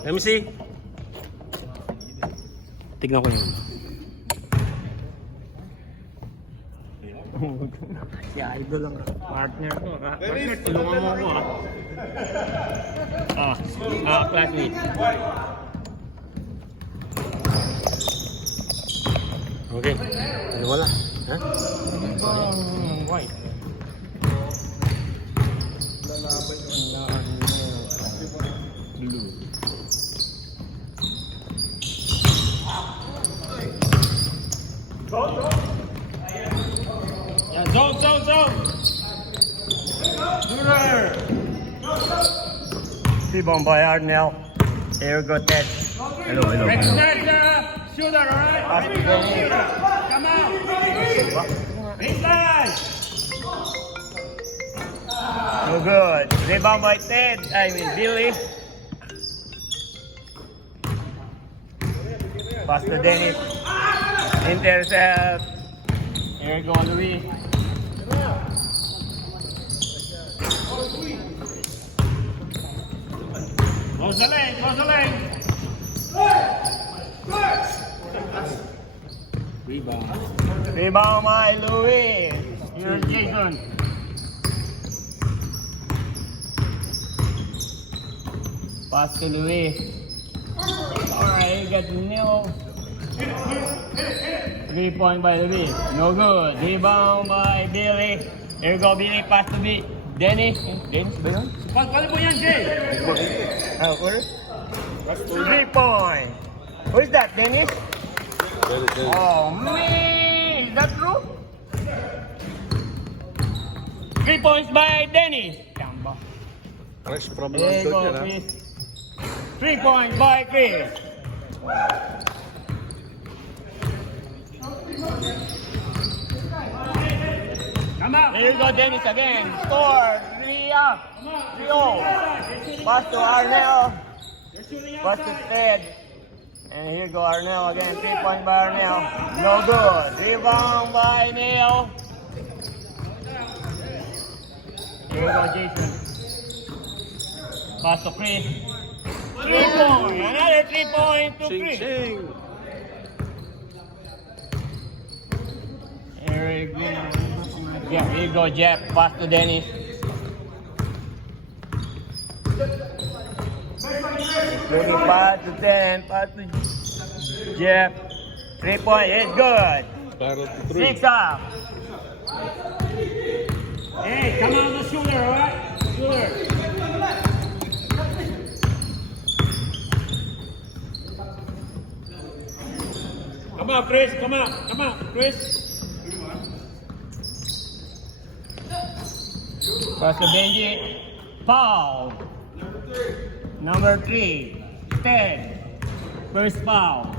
Let me see. Tignan ko yun. Si Idol lang partner ko. Partner, tulungan mo ako Classmate. Okay. Ano wala? Ha? White. Blue. Yeah, zone. Shooter. T-bone by Arnell. Here we go, Ted. Hello. Shooter, alright? Come on. Baseline. No good. Rebound by Ted. Billy. Pass to Dennis. Intercept. Here we go, Louis. Close the lane. Rebound by Louis. Here's Jason. Pass to Louis. Alright, you got nil. 3 point by Louis. No good. Rebound by Billy. Here we go, Billy. Pass to B. Dennis ba yun? Paano po yan, Jay? Where? 3 point. Who's that, Dennis? Oh, man. Is that true? 3 points by Dennis. Tamba. Fresh from There you go, Chris. 3 points by Chris. Come on. There you go, Dennis again. Score. 3 up. 3-0. Pass to Arnell. Pass to Ted. And here go Arnell again. 3 point by Arnell. No good. Rebound by Neil. Here go Jason. Pass to Chris. 3 point. Another 3 point to Chris. Here we go. Yeah, here you go, Jeff. Pass to Dennis. Looking pass to 10. Pass to Jeff. 3 point. It's good. 6 up. Hey, come on the shooter, alright? Shooter. Come on, Chris. Come on, Chris. Pass to Benji. Foul. Number 3. 10. First foul.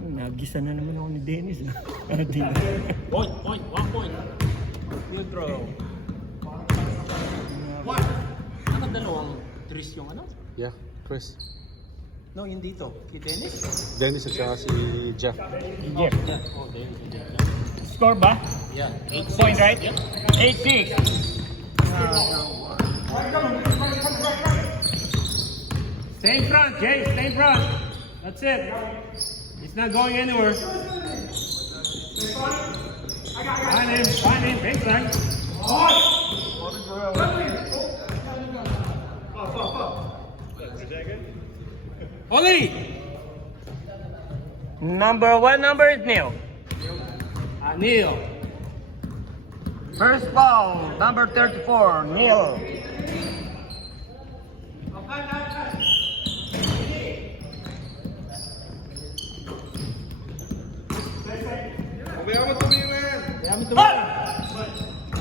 Nagisa na naman ako ni Dennis. Point. 1 point. Neutral. What? Ano dalawang Chris yung ano? Yeah, Chris. No, yung dito. Kay Dennis? Dennis at saka si Jeff. Jeff. Oh, Dennis. Score ba? Yeah. 8 Point, right? 8-6. Stay in front, Jay. Stay in front. That's it. It's not going anywhere. Find him. Baseline. Oli! What number is Neil? Neil. First foul, number 34, Neil.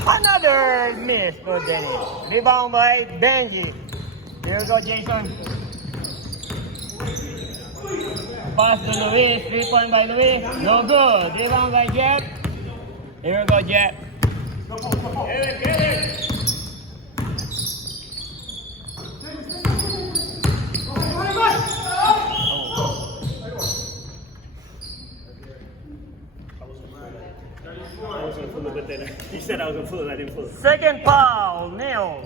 Another miss for Dennis. Rebound by Benji. Here we go, Jason. Pass to Luis. 3 point by Luis. No good. Rebound by Jeff. Here we go, Jeff. Get it. was gonna pull it, but then he said I was gonna pull it. I didn't pull it. Second foul, Neil.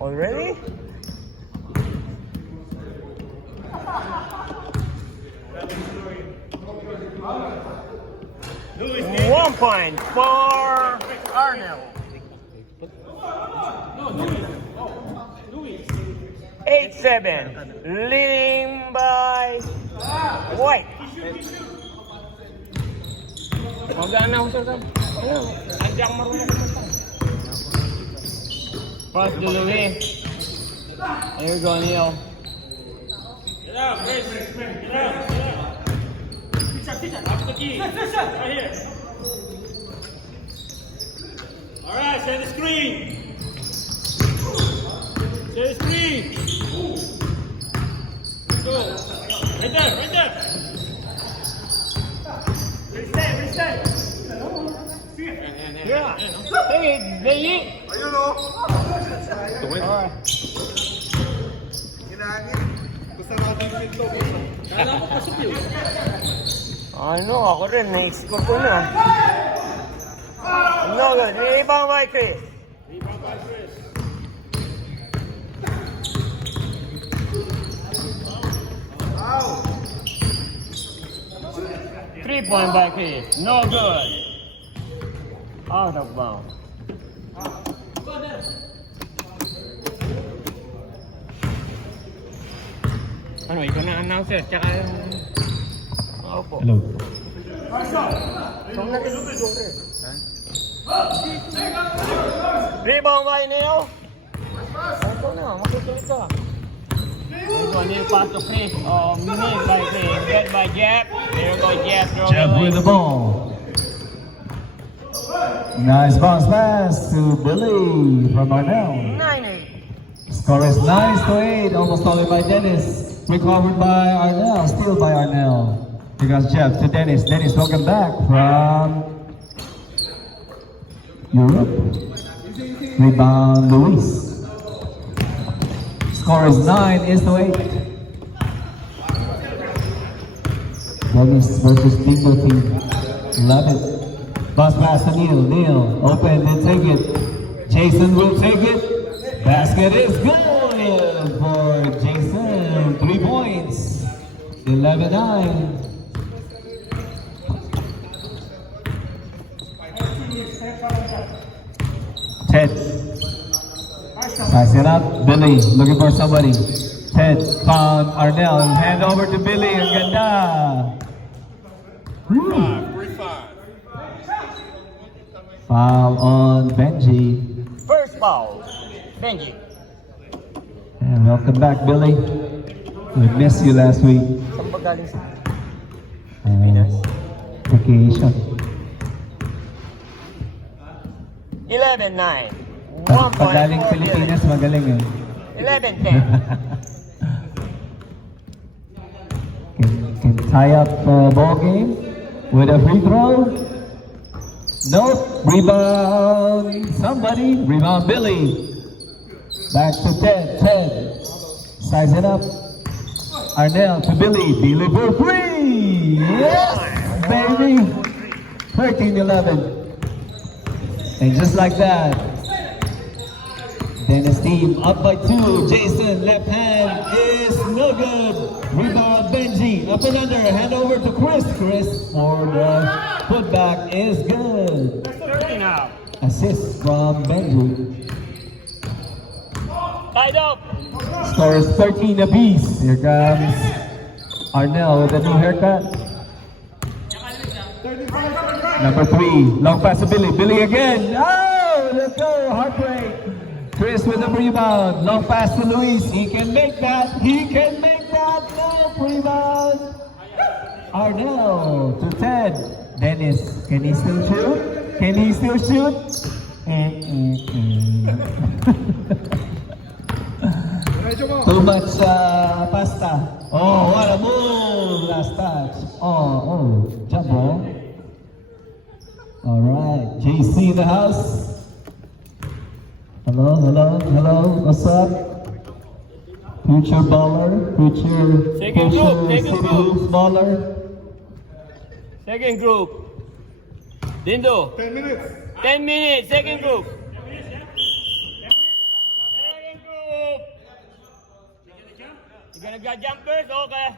Already? Louis, 1 point for Arnell. 8-7, leading by White. Mag-announce ka. Hindi ako marunong kumanta. Pass to Louis. There you go, Neil. get out, Chris. Get out. Up the key. Right here. All right, set the screen. Set the screen. Go. Right there. Reset. Yeah. Hey, Billy. To win. Alright. Ano, ako rin, na-score ko na. No good. Rebound by Chris. Rebound by Chris. Three-point by Chris. No good. Out of bounds. Ano, ikaw na announcer, tsaka yung... Opo. Hello. Kung nag-score Rebound by Neil. Ito na, makukulit ka. Ito, Neil pass to Chris. Made by Chris. Get by Jeff. There you go, Jeff. Jeff with the ball. Nice bounce pass to Billy from Arnell. 9-8. Score is 9-8, almost stolen by Dennis. Recovered by Arnell, steal by Arnell. Here comes Jeff to Dennis. Dennis, welcome back from Europe. Rebound, Luis. Score is 9-8. Dennis versus Bingo team. Love it. Bus pass to Neil. Neil, open, then take it. Jason will take it. Basket is good for Jason. 3 points. 11-9. Ted. Pass it up. Billy looking for somebody. Ted found Arnell. Hand over to Billy. Ang ganda. Foul on Benji. First foul. Benji. And welcome back, Billy. We missed you last week. Saan ba galing sa... Vacation. 11-9. 1 point Pagaling for Pilipinas, magaling eh. 11-10. Can tie up ball game with a free throw. Nope. Rebound. Somebody. Rebound Billy. Back to Ted. Ted. Size it up. Arnell to Billy. Billy for free. Yes, baby. 13-11. And just like that, Dennis team up by 2. Jason, left hand is no good. Rebound Benji, up and under. Hand over to Chris. Chris for the putback is good. 30 now. Assist from Benji. Tied up. Score is 13 apiece. Here comes Arnell with a new haircut. Number 3, long pass to Billy. Billy again. Oh, let's go. Heartbreak. Chris with the rebound. Long pass to Luis. He can make that. He can make that. No rebound. Arnell to Ted. Dennis, can he still shoot? Can he still shoot? Too much pasta. Oh, what a move. Last touch. Oh, jump ball. All right, JC in the house. Hello. What's up? Future baller, future Take a look, take a City look. Hoops baller. Second group. Dindo. 10 minutes. 10 minutes. Second group. Second group. You gonna get jumpers? Okay.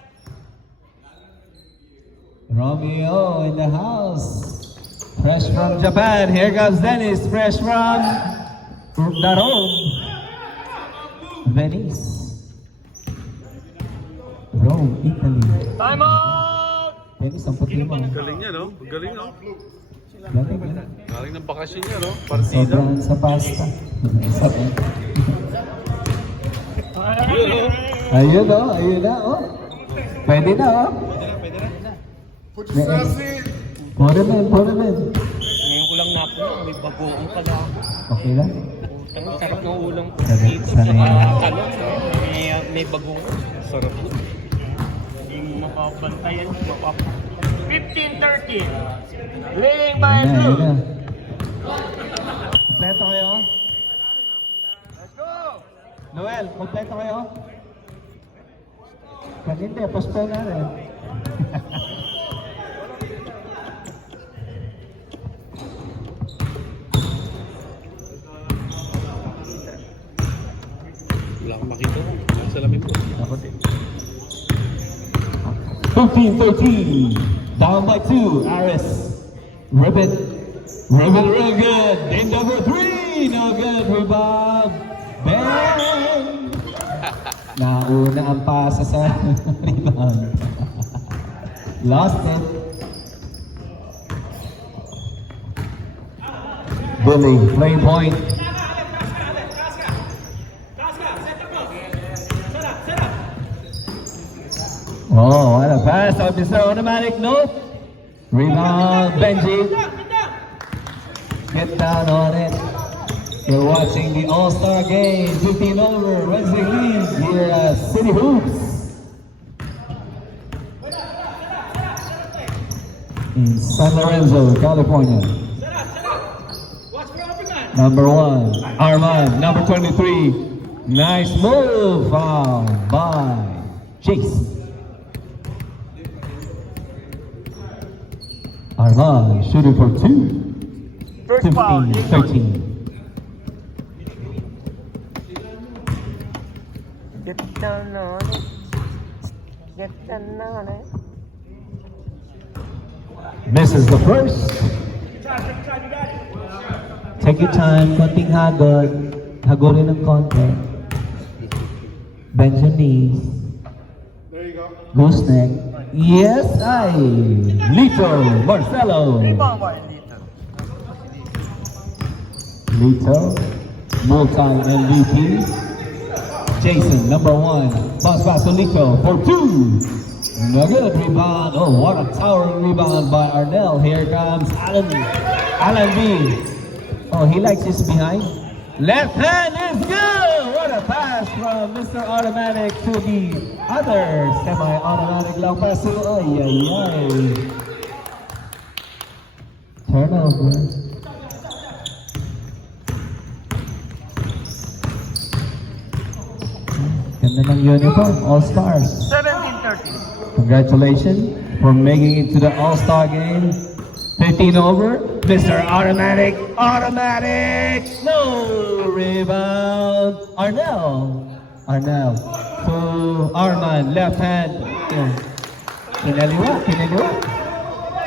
Romeo in the house. Fresh from Japan. Here comes Dennis. Fresh from Rome. Venice. Rome, Italy. Time out. Dennis, ang puti mo. Galing niya, no? Galing, no? Galing, galing. Galing ng bakasyon niya, no? Partida. Sobrang sa pasta. Yun, no? Ayun o, ayun na o. Pwede na o. Pwede na, pwede na. Ngayon ko lang napunan. May bagoong pala. Okay lang. Ang sarap ng ulam ko Sarap, dito. sanay na. Talong, may bagoong. Sarap. Hindi mo makabantayan. 15-13. Leading by Ayun na, ayun two. na. Kompleto kayo? Let's go. Noel, kompleto kayo? Kanina, postpone na rin. Wala akong makita ko. Salamin po. Ako din. 15-13. Down by 2. Aris. Ribbon. Ribbon real good. In number 3. No good. Rebound. Bang! Nauna ang pasa sa rebound. Lost it. Billy, play point. Oh, what a pass of Mr. Automatic, no? Rebound, Benji. Get down on it. You're watching the All-Star Game, 15 over, Wednesday League here at City Hoops. In San Lorenzo, California. Number 1, Armand. Number 23, nice move found by Chase. Armand shooting for 2. First foul. 15-13. Get down on it. Get down on it. Misses the first. Take your time, konting hagod. Hagodin ng konti. Bend your knees. There you go. Gooseneck. Yes, ay. Lito Marcelo. Rebound ba dito? Lito, multi-MVP. Jason, number 1. Bounce pass to Lito for 2. No good rebound. Oh, what a towering rebound by Arnell. Here comes Alan. Alan B. Oh, he likes his behind. Left hand is good. What a pass from Mr. Automatic to the other semi-automatic long pass to ay. Turnover. Ganda ng uniform, All-Stars. 17-13. Congratulations for making it to the All-Star game. 15 over, Mr. Automatic, Automatic, no rebound, Arnell to Armand, left hand, kinaliwa.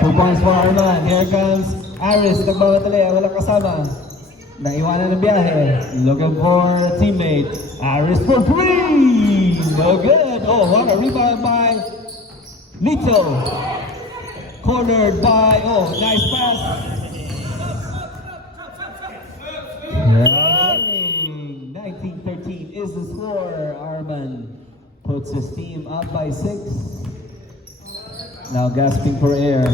2 points for Armand, here comes Aris, nagmamadali, walang kasama, naiwanan ng biyahe, looking for a teammate, Aris for 3, no good, oh what a rebound by Lito. Cornered by, oh, nice pass. 19-13 is the score. Arman puts his team up by 6. Now gasping for air.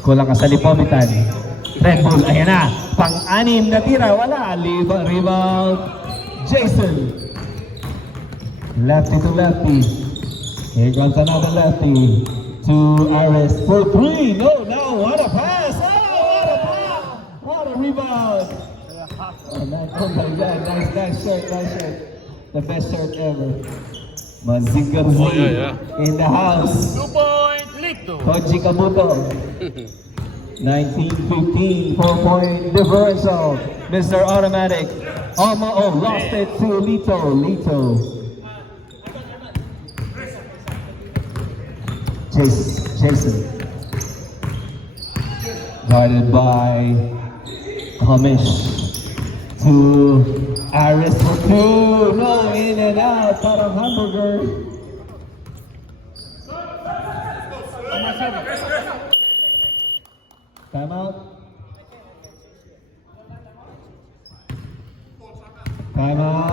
Kulang ka sa lipomitan. Red Bull, ayan na. Pang-anim na tira, wala. Rebound, Jason. Lefty to lefty. Here comes another lefty to Aris for 3. No, what a pass! Oh, what a pass! What a rebound! Oh my God, nice shirt. The best shirt ever. Mazinga Oh, yeah. in the house. 2 point Lito. Koji Kabuto. 19-15, 4-point differential. Mr. Automatic. Lost it to Lito. Jason. Guarded by Hamish. To Aris for 2. No, in and out. Parang hamburger.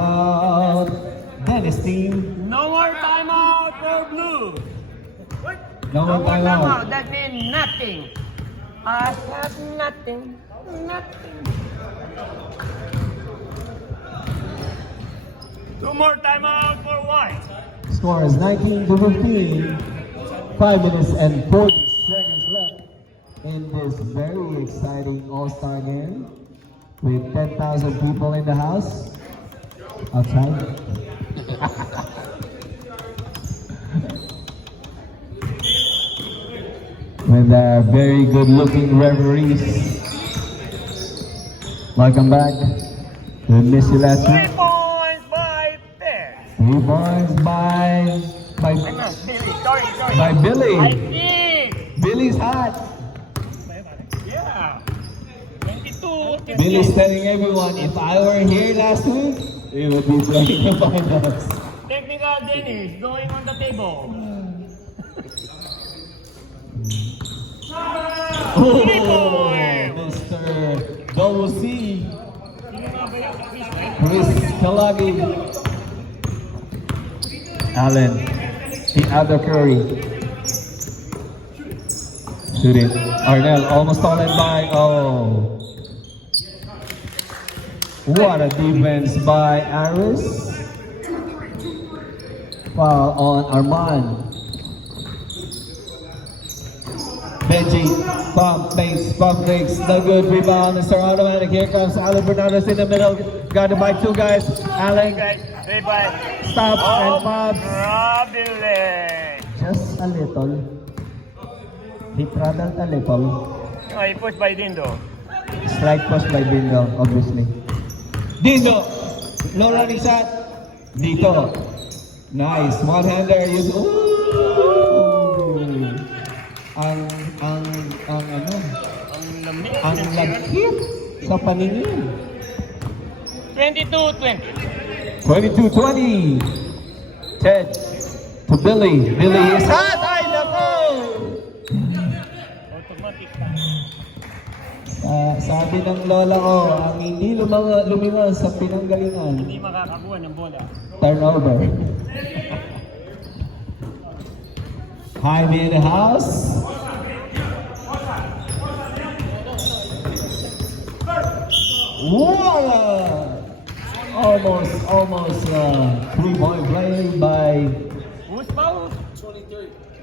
Timeout. Dennis team. No more timeout for blue. No No more more timeout. timeout. That means nothing. I have nothing. Nothing. 2 more timeout for white. Score is 19-15. 5 minutes and 40 seconds left in this very exciting All-Star game with 10,000 people in the house. Outside. With very good-looking referees. Welcome back. We missed you last 3 week. points by Bear. 3 points by Sorry. by Billy. I think. Billy's hot. Yeah. 22. Billy's telling everyone, if I were here last week, we would be playing the finals. Technical Dennis going on the table. Oh, Mr. Double C. Chris Kalagi. Allen. The other Curry. Shooting. Arnell almost stolen by. Oh. What a defense by Aris. Foul on Armand. Benji, pump fakes, no good, rebound, Mr. Automatic, here comes Alan Bernardes in the middle, guarded by 2 guys, Alan stops and pops, just a little, he traveled a little, Oh, he pushed by Dindo. strike push by Dindo, obviously. Dindo, no running shot, Dito, nice, one-hander, ang lagkit sa paningin. 22-20. 22-20. Ted to Billy. Billy is hot. Ay, nako! Automatic. Sabi ng lola ko, ang hindi lumiwas sa pinanggalingan. Hindi makakakuha ng bola. Turnover. Jaime in the house. Voila! Almost 3-point play by Who's foul?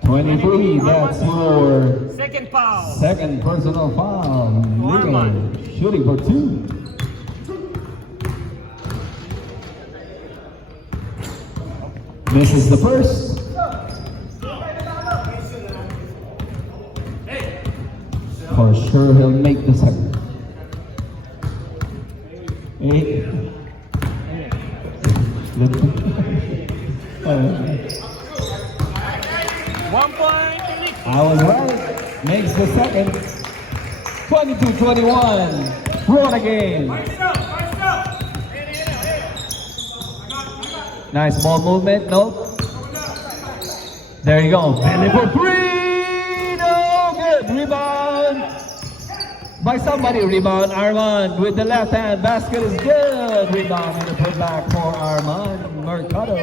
23. That's for Second foul. second personal foul. Norman. Nico shooting for 2. Misses the first. For sure he'll make the second. 8. 1 point to Nick. I was right. Makes the second. 22-21. Run again. Nice ball movement. Nope. There you go. Billy for 3. No good. Rebound by somebody. Rebound Armand with the left hand. Basket is good. Rebound and a putback for Armand Mercado.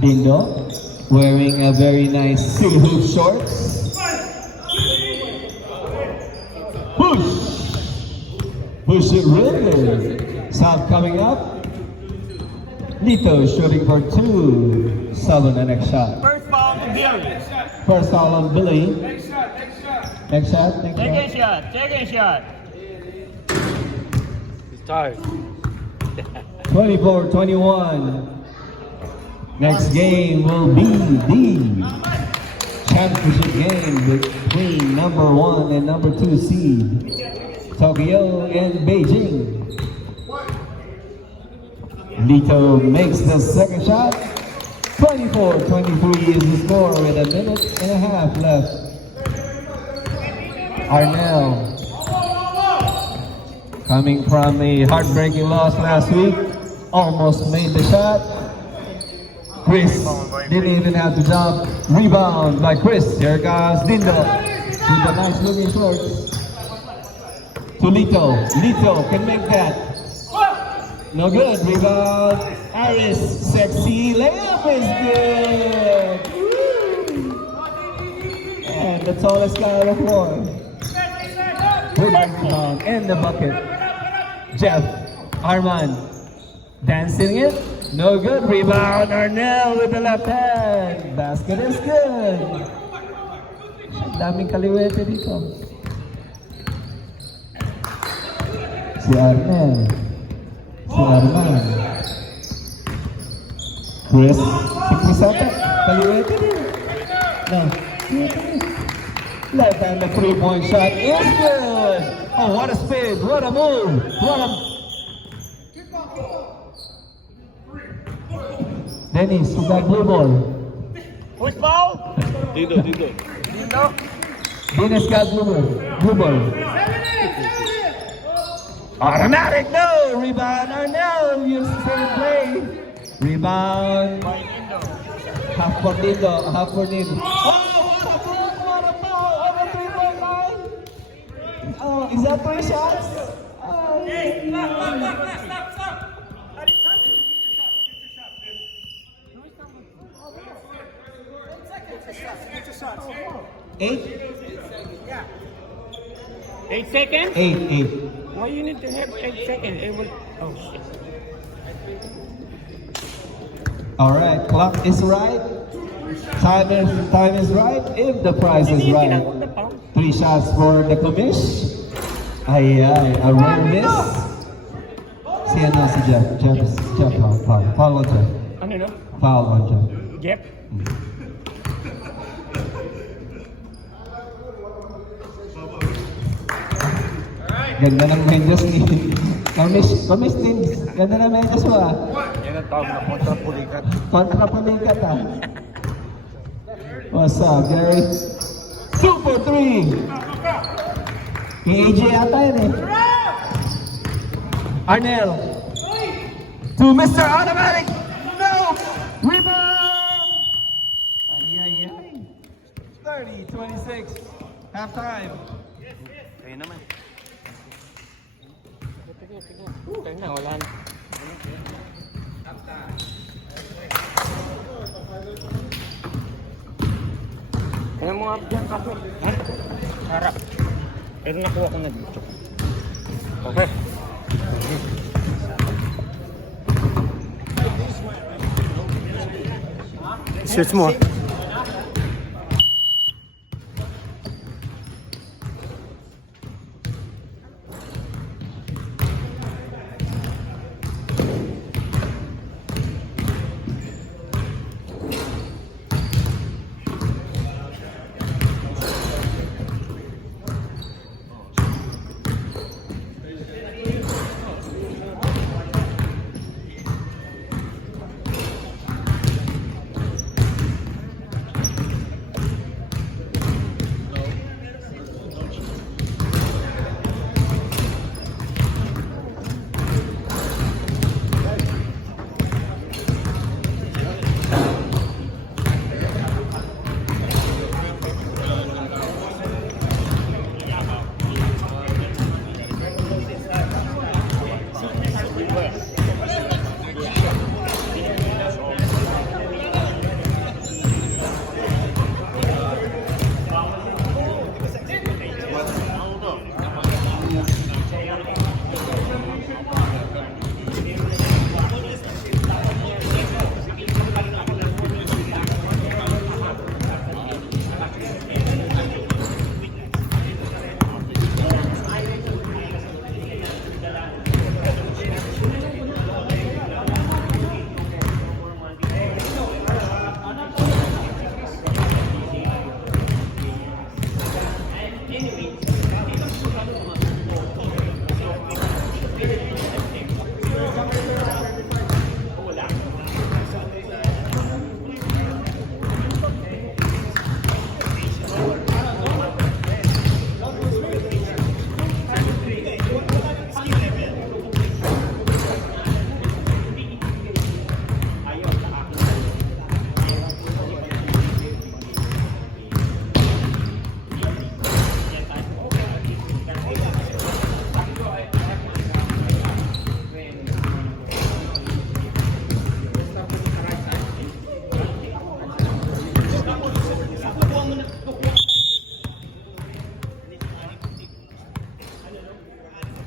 Dindo wearing a very nice hoop shorts. Push it real good. South coming up. Lito shooting for 2. Sub on the next shot. First foul to Billy. First foul on Billy. Next shot. Second shot. Tired. 24-21. Next game will be the championship game between number 1 and number 2 seed, Tokyo and Beijing. Lito makes the second shot. 24-23 is the score with a minute and a half left. Arnell, coming from a heartbreaking loss last week, almost made the shot. Chris didn't even have to jump. Rebound by Chris. Here comes Dindo with the nice looking shorts. To Lito. Lito can make that. No good. Rebound. Aris. Sexy layup is good. Woo! And the tallest guy on the floor. Rebound and the bucket. Jeff. Arman. Dancing it. No good. Rebound. Arnell with the left hand. Basket is good. Daming kaliwete dito. Si Arnell. Si Arman. Chris. Si Crisata. Kaliwete din. No. Left hand, the 3-point shot is good. Oh, what a spin. What a move. What a... Dennis, with that blue ball. Who's ball? Dito. Dindo. Dennis got blue ball. Blue ball. Automatic, no! Rebound, Arnell, use the same play. Rebound. Half for Dindo, half for Dindo. Oh, what a ball! On the 3-point line. Oh, is that 3 shots? Oh, Stop. 8? 8 seconds? 8. Why you need to have 8 seconds? It will... Oh, shit. Alright, clock is right. Time is right. If the price is right. 3 shots for the commish. Ay, a rare miss. Si ano si Jeff? Jeff, foul on Jeff. Ano no? Foul on Jeff. Jeff? Ganda ng medyas ni Commish din. Ganda ng medyas mo ah. Yan ang tawag na kontrapulikat. Kontrapulikat ah. What's up, Gary? Super 3! May AJ ata yun eh. Arnell. To Mr. Automatic. No! Rebound! Ay. 30-26. Halftime. Kayo naman. Tayo na, wala na. Kaya mo nga dyan kape. Ha? Harap. Pero nakuha ko na dito. Okay. Search mo.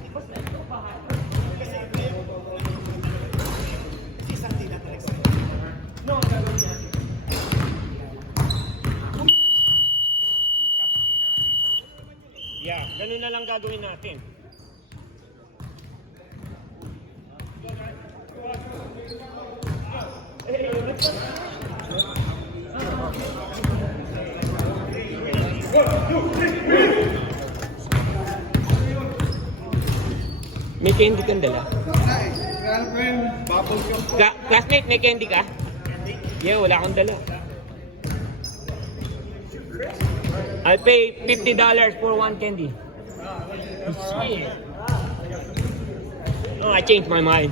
Yeah, ganun na lang gagawin natin. May candy kang dala? Classmate, may candy ka? Yeah, wala akong dala. I'll pay $50 for one candy. Shit. Oh, I changed my mind.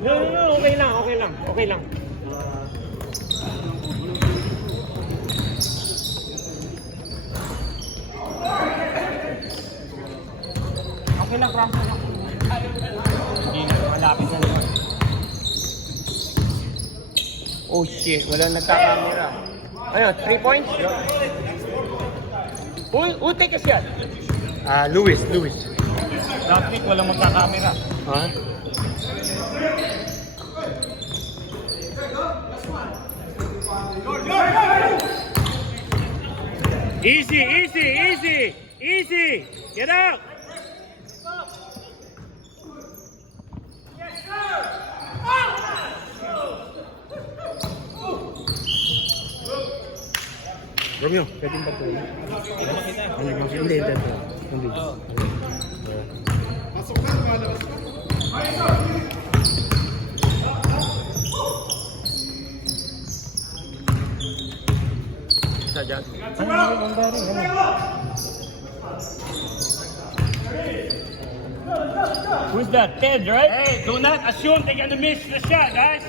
No, okay lang. Okay lang, Ram. Hindi na, malapit na naman. Oh shit, wala nagka-camera. Ano, 3 points? Who take a shot? Luis. Last week, walang magka-camera. Ha? Easy. Get out. Romeo, pwedeng ba ito? Hindi. Sadya. Who's that? Ted, right? Hey, do not assume they're gonna miss the shot, guys.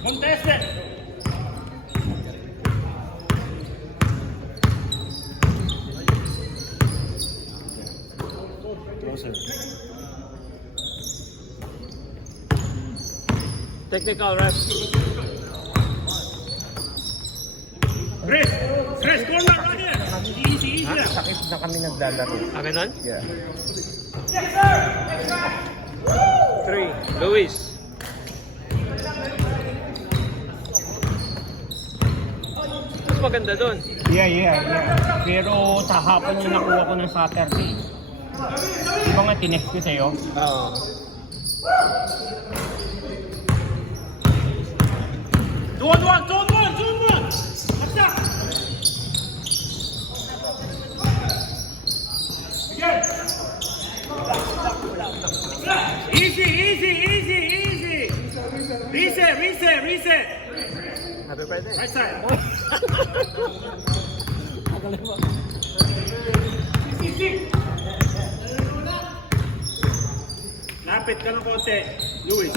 Contest it. Technical, ref. Chris, corner right here. Easy now. Sakit na kami naglalaro. Akin nun? Yeah. 3, Luis. Mas maganda doon. Yeah. Pero sa hapon yung nakuha ko ng Saturday. Di ba nga tinext ko sa'yo? Oo. Zone one. What's that? Again. Easy. Reset. Happy birthday. Right side. Lapit ka ng konti, Luis.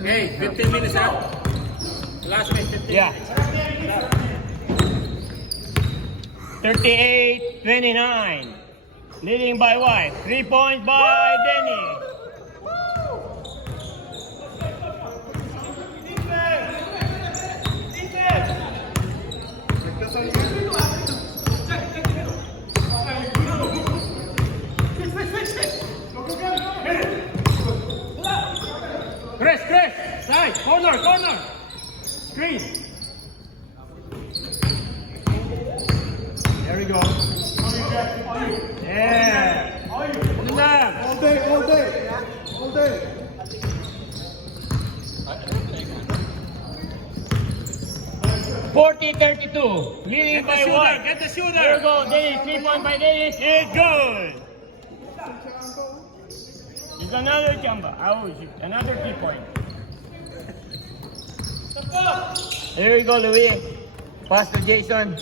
Hey, 15 minutes out. Last minute, 15 Yeah. minutes. 38-29. Leading by White. 3 points by Denny. Chris, side, corner. Screen. There we go. Yeah. Good enough. All day. 40-32. Leading by White. Get the shooter. Here we go, Dennis. 3 points by Dennis. It's good. It's another jumper. Oh, shit. Another 3 point. Here we go, Louis. Pass to Jason.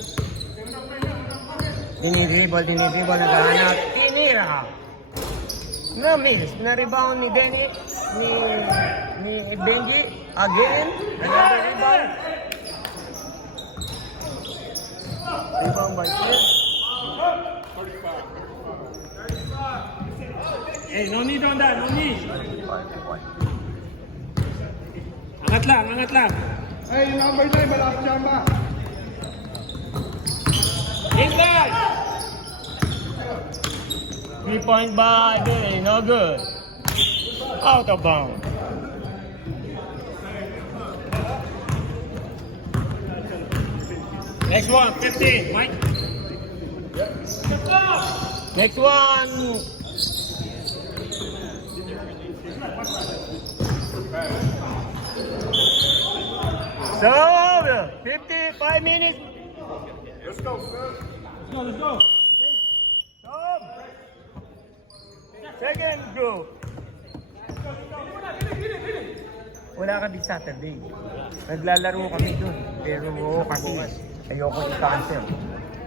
Dinidribble. Naghahanap. Tinira. Na-miss. Na-rebound ni Denny. Ni Benji. Again. Another rebound. Rebound by Chris. Hey, no need on that. No need. Angat lang, angat lang. Hey, yung number 9, malapit siya ba? Inside! 3-point by Billy, no good. Out of bounds. Next one, 15, Mike. Next one. So, 55 minutes. Let's go, sir. Let's go. Second group. Wala kami Saturday. Naglalaro kami dun. Pero kasi ayoko i-cancel.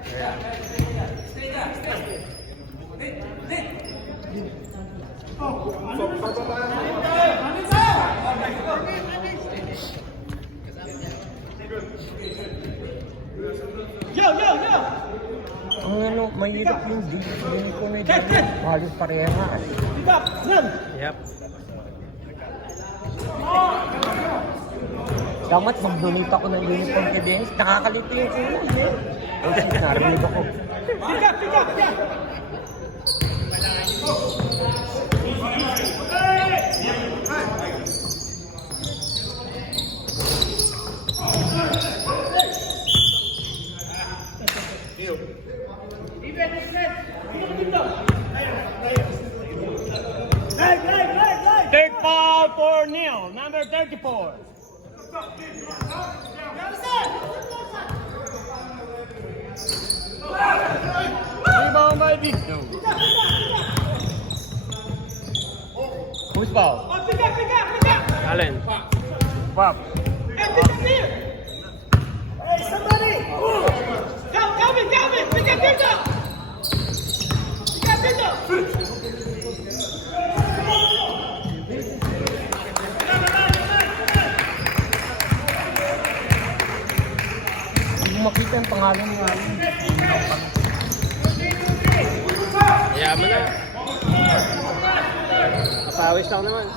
Kaya. Ang ano, mahirap yung dili ko na dili. Halos parehas. Yep. Damat mag-donate ako ng uniform kay Dennis. Nakakalito yung ulo, eh. Oh, shit, narinig ako. Third foul for Neil, number 34. Rebound by Victor. Who's foul? Allen. Pop. Hindi mo makita ang pangalan niya. Kaya mo na. Kapawis lang naman.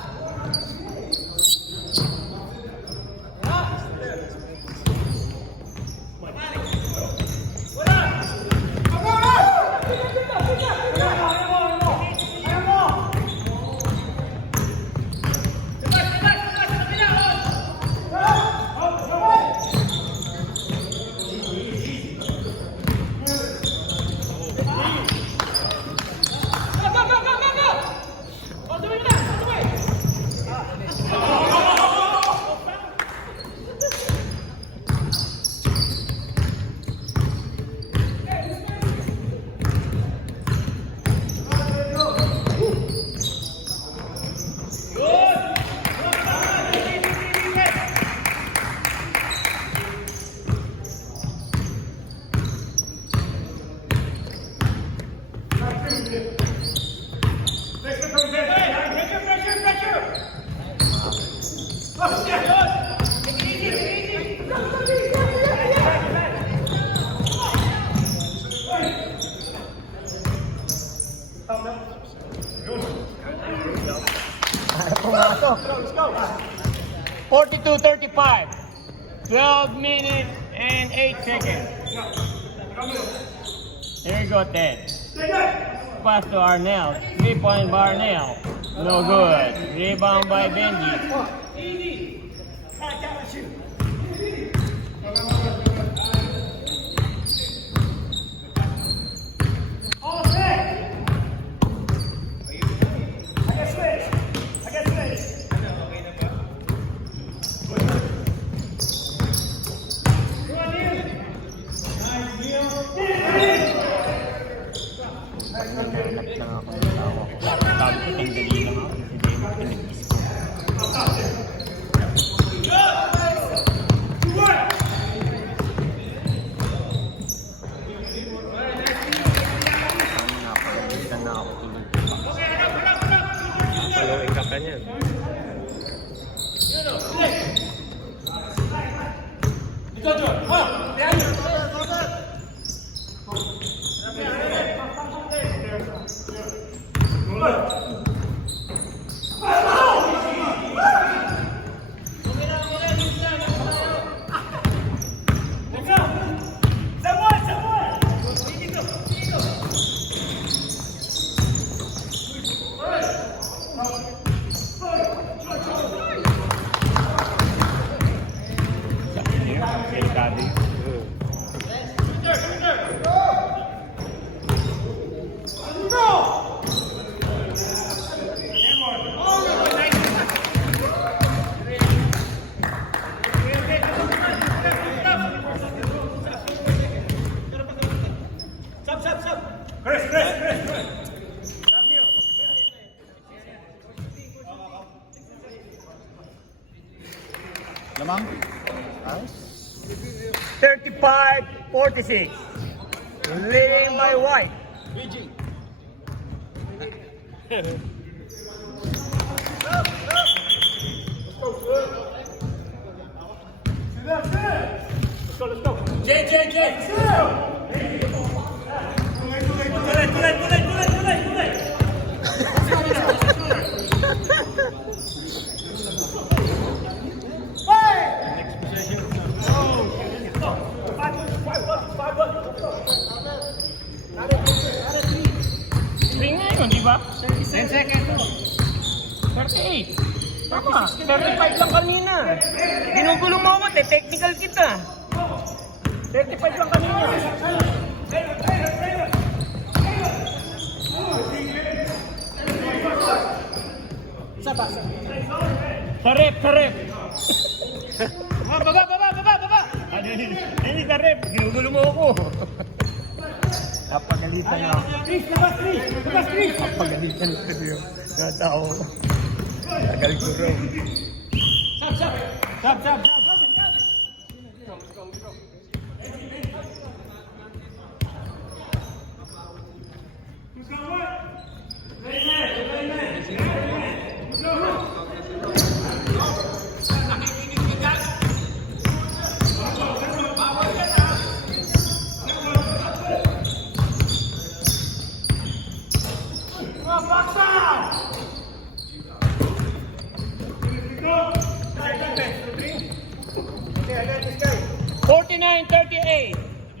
Pumasok. 42-35. 12 minutes and 8 seconds. Here you go, Ted. Pass to Arnell. 3-point by Arnell. No good. Rebound by Benji. Lamang? 35-46. Leading by White. Ring na yun, di ba? 10 seconds. 38. Tama, 35 lang kanina. Ginugulo mo ako, technical kita. 35 lang kanina. Sa rep. Baba! Ano yun? Hindi sa rep, ginugulo mo ako. Napagalitan na ako. Napagalitan na ako. Mga tao. Tagal ko rin. Stop.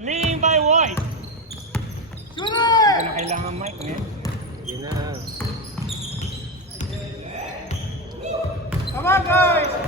Leading by White. Hindi na kailangan mic, eh. Yun na. Come on, guys!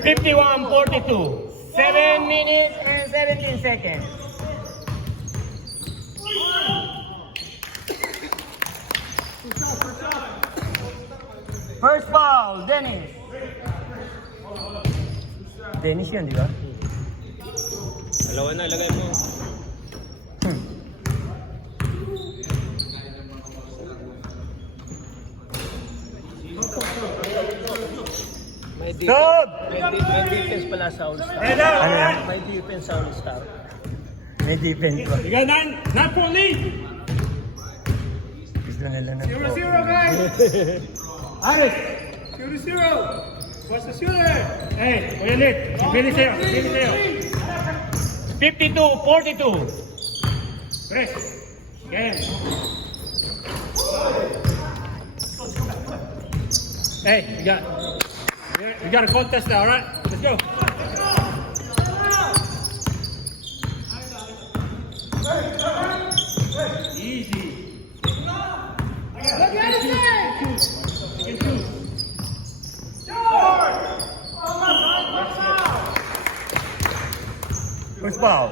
51-42. 7 minutes and 17 seconds. First foul, Dennis. Dennis yun, di ba? Dalawa na, lagay mo. May Stop! may defense pala sa All-Star. Ano yan? May defense sa All-Star. May defense ba? You got 9-point lead. Gusto nila na 0-0, guys! Alex, 0-0! What's the shooter? hey, ulit. Bilis sa'yo. 52-42. Press. Game. Hey, we got a contest now, all right? Let's go. Easy. First foul.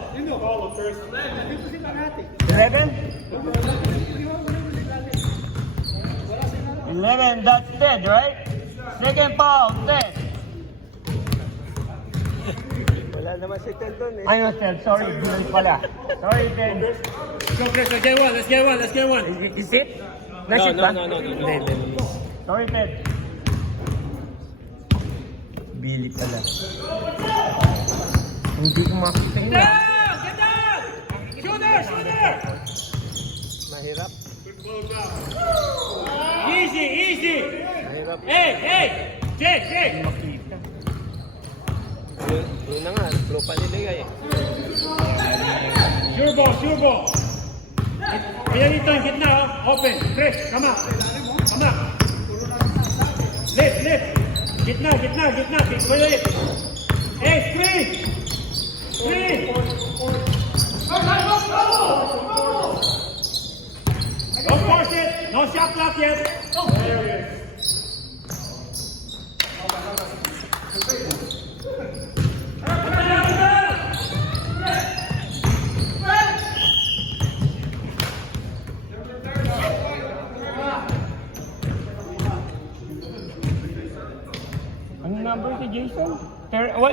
11? That's Ted, right? Second foul, Ted. Wala naman si Ted doon eh. Ano, Ted? Sorry, Bilal pala. Sorry, Ted. Let's go, Chris. Let's get one. Is it? Nasip ba? No. Hindi. Sorry, Ted. Billy pala. Hindi ko makita yun. Get down! Shooter! Mahirap. Easy. Mahirap. Hey! Jake! Makita. Yun na nga, lupa niligay eh. Sure ball. Ayan dito, yung gitna, oh. Open. Chris, come up. Come up. Lift. Gitna. Big boy lift. Hey, screen. Don't force it. No shot clock yet. There it is. Ano number si Jason?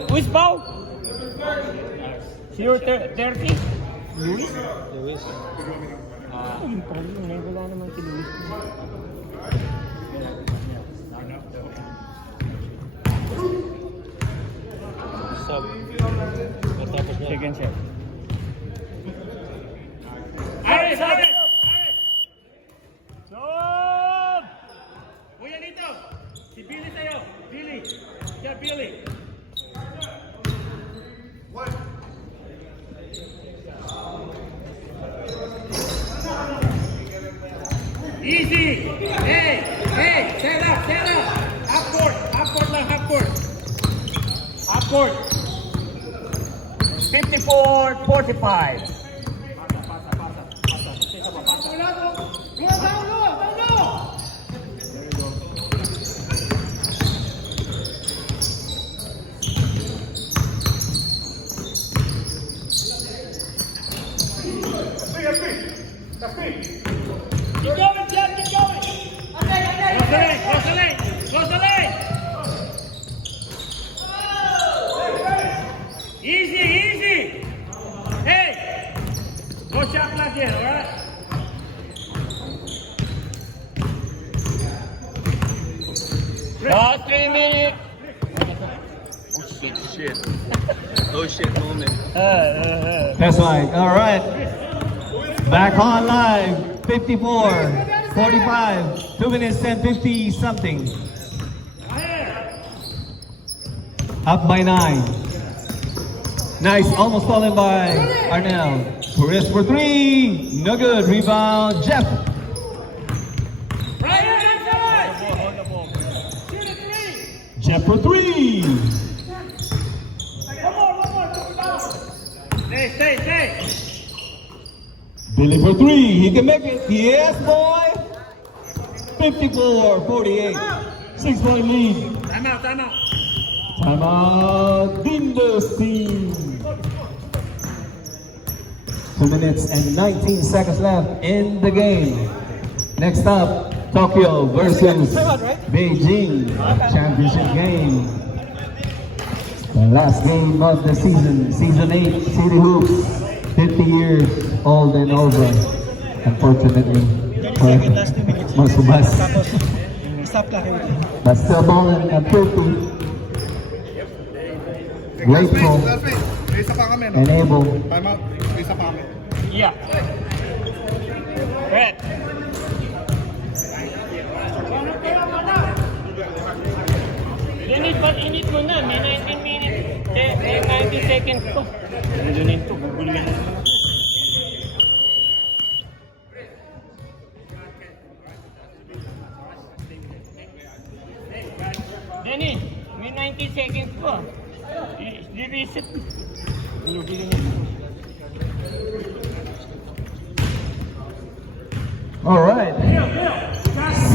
Which ball? 0-30? Luis? Luis. Yung pala yun. Wala naman si Luis. Sub. Matapos na. Second set. Aris! Stop! Kuya dito! Si Billy tayo! Billy! Yeah, Billy! Easy! Hey! Set up! Half court lang, half court! 54-45. Keep going, Jeff, keep going! Close the lane! Easy! Hey! No shot clock here, alright? Last 3 minutes. Shit. No shit moment. That's right. All right. Back on live. 54-45. 2 minutes and 50 something. Up by 9. Nice. Almost stolen by Arnell. Torres for 3. No good. Rebound. Jeff. Jeff for 3. Stay! Billy for 3. He can make it. Yes, boy. 54-48. 6-point lead. Time out! Timeout. Dindo's team. 2 minutes and 19 seconds left in the game. Next up, Tokyo versus Beijing championship game. The last game of the season, Season 8, City Hoops, 50 years old and over, unfortunately. Most of us. But still balling at 50. Grateful May isa pa kami, no? and able. Time out. May isa pa kami. Yeah. Red. Init mo na. May 19 minutes. May 90 seconds to. Nandun ito. Gugulin. Dennis, may 90 seconds pa. I-reset. Gugulin ito. All right.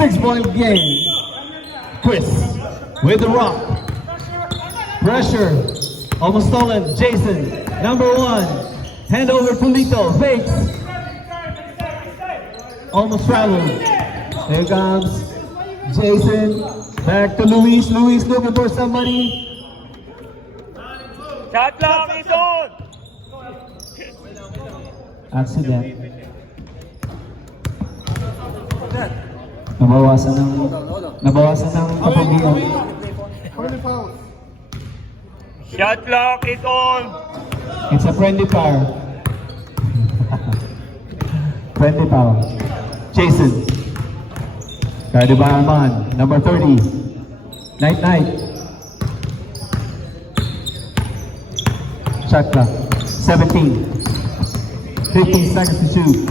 6-point game. Chris with the rock. Pressure. Almost stolen. Jason, number 1. Hand over to Lito. Fakes. Almost traveled. Here comes Jason. Back to Luis. Luis looking for somebody. Shot clock is on! Accident. Nabawasan ng kapagian. Shot clock is on! It's a friendly foul. Friendly foul. Jason. Guarded by Arman. Number 30. Night. Shot clock. 17. 15 seconds to shoot.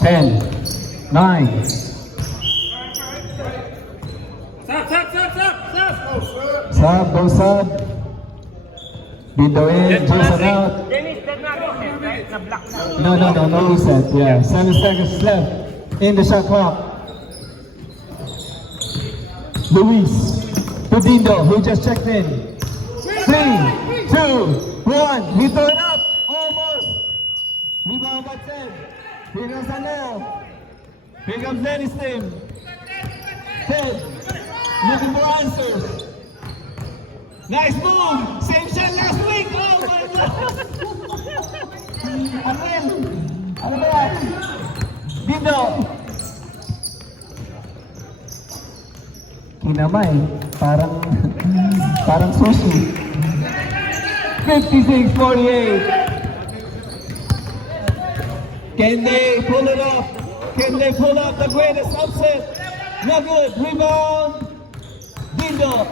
10, 9. Sub, go sub. Bindo in, Jason out. Dennis, that's not reset, right? Na-block na. No reset. Yeah, 7 seconds left in the shot clock. Luis to Dindo, who just checked in. 3, 2, 1. He threw it up. Almost. Rebound by Ted. Here comes Anel. Here comes Dennis team. Ted, looking for answers. Nice move. Same shot last week. Oh my God. Anel. Ano ba yan? Dindo. Kinamay, parang sushi. 56-48. Can they pull it off? Can they pull off the greatest upset? No good. Rebound. Dindo.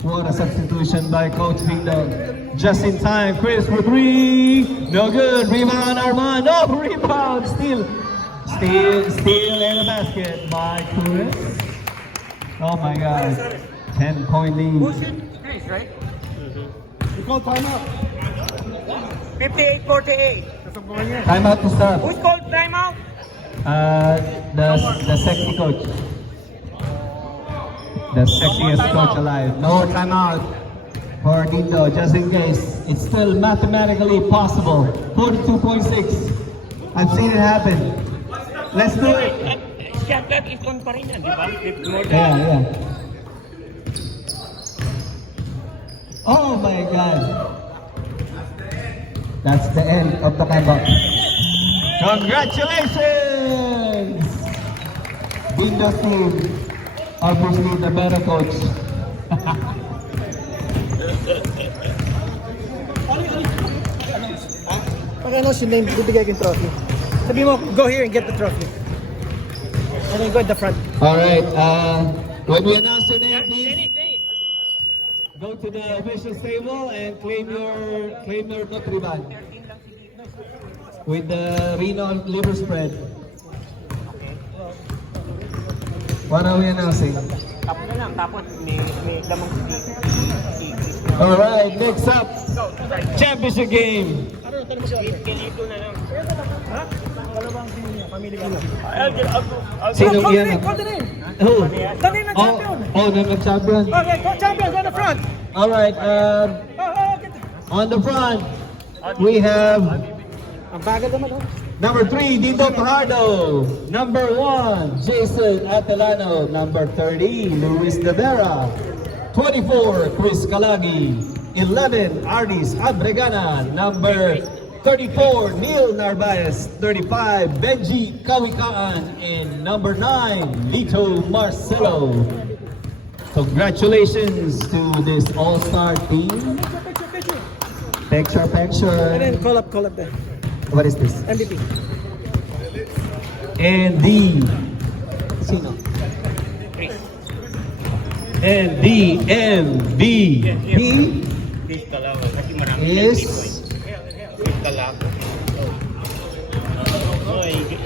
What a substitution by Coach Dindo. Just in time. Chris for 3. No good. Rebound Armand. No rebound. Steal in the basket by Chris. Oh my God. 10-point lead. Nice, right? We call timeout. 58-48. Timeout to stop. Who's called timeout? The sexy coach. The sexiest coach alive. No timeout for Dindo, just in case. It's still mathematically possible. 42.6. I've seen it happen. Let's do it. Shot clock is on pa rin yan, di ba? More than Yeah. Oh my God. That's the end of the comeback. Congratulations! Dindo's team. Obviously the better coach. Pag-announce yung name, bibigay ko yung trophy. Sabi mo, go here and get the trophy. And then go at the front. Alright, when we announce your name, please anything. go to the official table and claim your Nutriban with the Reno liver spread. What are we announcing? Tapos na lang, tapos may damang Alright, next up, championship game. Kilito na lang. Sinong iyan? Who? Dali na champion! Nag-champion. Okay, go champion, go to the front! Alright, on the front, we have Ang bagal naman, oh. number 3, Dito Parado. Number 1, Jason Atelano. Number 30, Luis Devera. 24, Chris Kalagi. 11, Ardis Abregana. Number 34, Neil Narvaez. 35, Benji Kawikaan. And number 9, Lito Marcelo. Congratulations to this all-star team. Picture. Picture. And then call up there. What is this? MVP. And the Sino? MVP Please kalawan. Kasi marami is Please kalawan.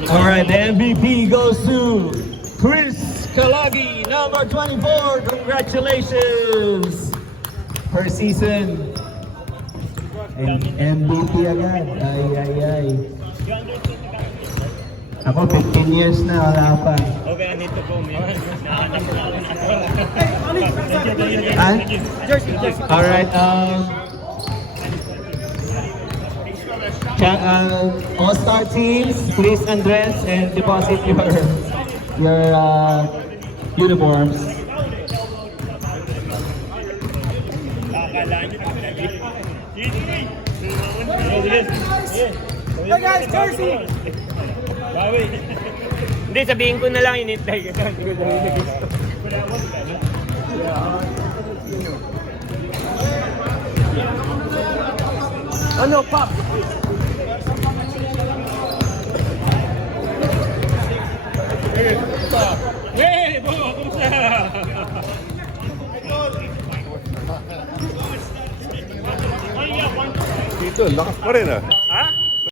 alright. The MVP goes to Chris Kalagi, number 24. Congratulations! Per season. And MVP agad. Ay. Ako 15 years na, wala pa. Okay, I need to go, man. Jersey. Alright, all-star teams, please undress and deposit your uniforms. Hey guys, Jersey! Hindi, sabihin ko na lang, inintay ko. Ano, Pop? Hey, bro, kumusta? Dito, lakas pa rin ah.